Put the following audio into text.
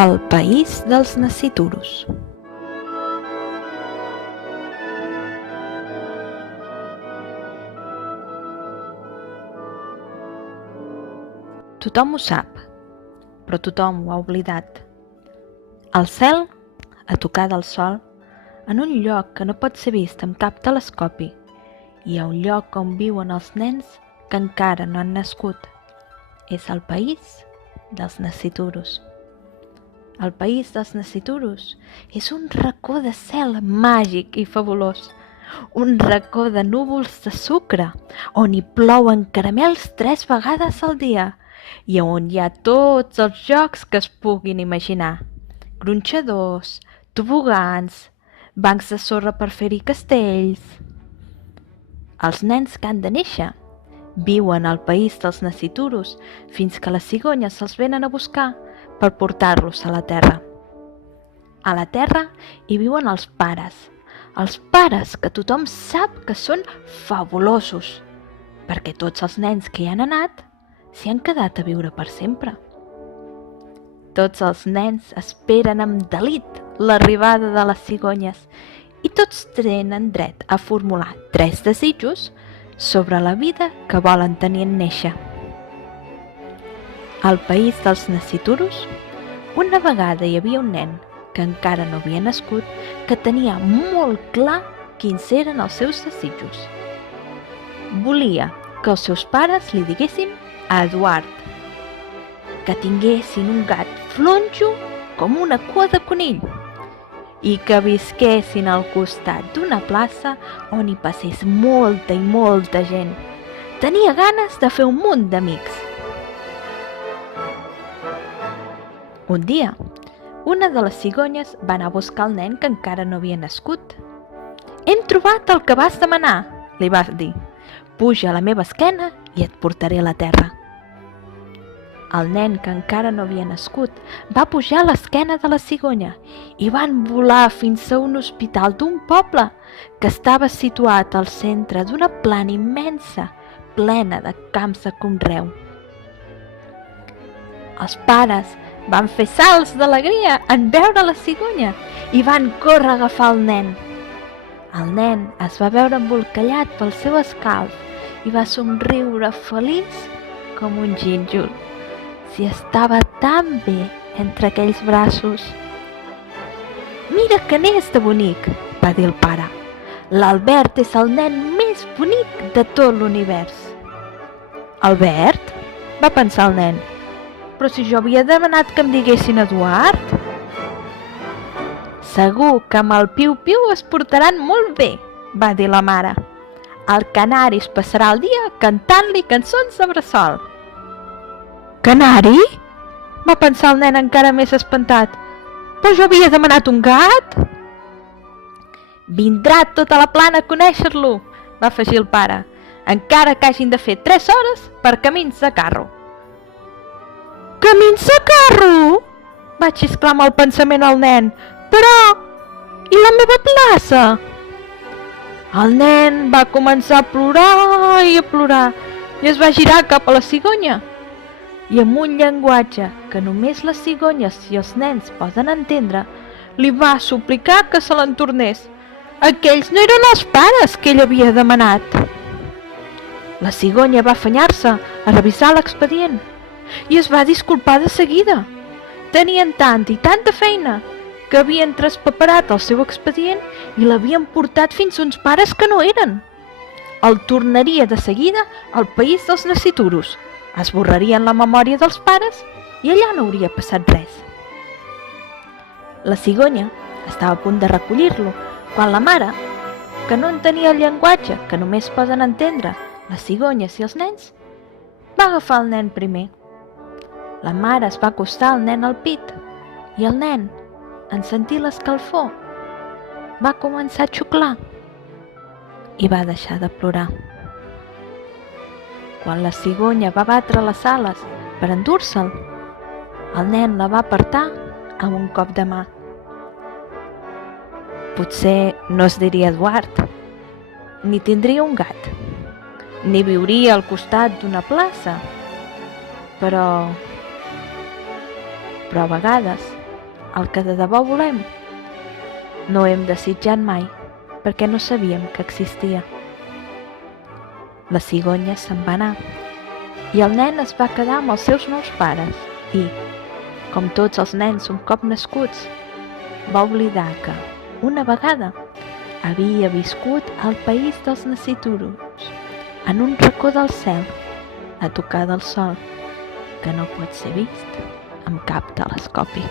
El país dels nasciturus. Tothom ho sap, però tothom ho ha oblidat. Al cel, a tocar del sol, en un lloc que no pot ser vist amb cap telescopi, hi ha un lloc on viuen els nens que encara no han nascut. És el país dels nasciturus. El país dels nasciturus és un racó de cel màgic i fabulós, un racó de núvols de sucre on hi plouen caramels 3 vegades al dia i on hi ha tots els jocs que es puguin imaginar: gronxadors, tobogans, bancs de sorra per fer-hi castells. Els nens que han de néixer viuen al país dels nasciturus fins que les cigonyes se'ls venen a buscar per portar-los a la terra. A la terra hi viuen els pares que tothom sap que són fabulosos, perquè tots els nens que hi han anat s'hi han quedat a viure per sempre. Tots els nens esperen amb delit l'arribada de les cigonyes i tots tenen dret a formular 3 desitjos sobre la vida que volen tenir en néixer. Al país dels nasciturus, una vegada hi havia un nen que encara no havia nascut que tenia molt clar quins eren els seus desitjos. Volia que els seus pares li diguessin a Eduard que tinguessin un gat flonjo com una cua de conill i que visquessin al costat d'una plaça on hi passés molta i molta gent. Tenia ganes de fer un munt d'amics. Un dia, una de les cigonyes va anar a buscar el nen que encara no havia nascut. «Hem trobat el que vas demanar», li va dir. «Puja a la meva esquena i et portaré a la terra». El nen que encara no havia nascut va pujar a l'esquena de la cigonya i van volar fins a un hospital d'un poble que estava situat al centre d'una plana immensa plena de camps de conreu. Els pares van fer salts d'alegria en veure la cigonya i van córrer a agafar el nen. El nen es va veure embolcallat pel seu escalf i va somriure feliç com un gínjol. Si estava tan bé entre aquells braços. «Mira que n'és de bonic», va dir el pare. «L'Albert és el nen més bonic de tot l'univers». «Albert?», va pensar el nen. «Però si jo havia demanat que em diguessin Eduard». «Segur que amb el piu-piu es portaran molt bé», va dir la mare. «El canari es passarà el dia cantant-li cançons de bressol». «Canari?», va pensar el nen encara més espantat. «Però jo havia demanat un gat». «Vindrà tota la plana a conèixer-lo», va afegir el pare, «encara que hagin de fer 3 hores per camins de carro». «Camins de carro?», va xisclar amb el pensament el nen. «Però, i la meva plaça?» El nen va començar a plorar i es va girar cap a la cigonya. I amb un llenguatge que només les cigonyes i els nens poden entendre, li va suplicar que se l'entornés. Aquells no eren els pares que ell havia demanat. La cigonya va afanyar-se a revisar l'expedient i es va disculpar de seguida. Tenien tanta i tanta feina que havien traspaperat el seu expedient i l'havien portat fins a uns pares que no eren. El tornaria de seguida al país dels nasciturus. Esborrarien la memòria dels pares i allà no hauria passat res. La cigonya estava a punt de recollir-lo quan la mare, que no entenia el llenguatge que només poden entendre les cigonyes i els nens, va agafar el nen primer. La mare es va acostar al nen al pit i el nen, en sentir l'escalfor, va començar a xuclar i va deixar de plorar. Quan la cigonya va batre les ales per endur-se'l, el nen la va apartar amb un cop de mà. Potser no es diria Eduard, ni tindria un gat, ni viuria al costat d'una plaça, però a vegades el que de debò volem? No ho hem desitjat mai, perquè no sabíem que existia. La cigonya se'n va anar i el nen es va quedar amb els seus nous pares i, com tots els nens un cop nascuts, va oblidar que, una vegada, havia viscut al país dels nasciturus, en un racó del cel, a tocar del sol, que no pot ser vist amb cap telescopi.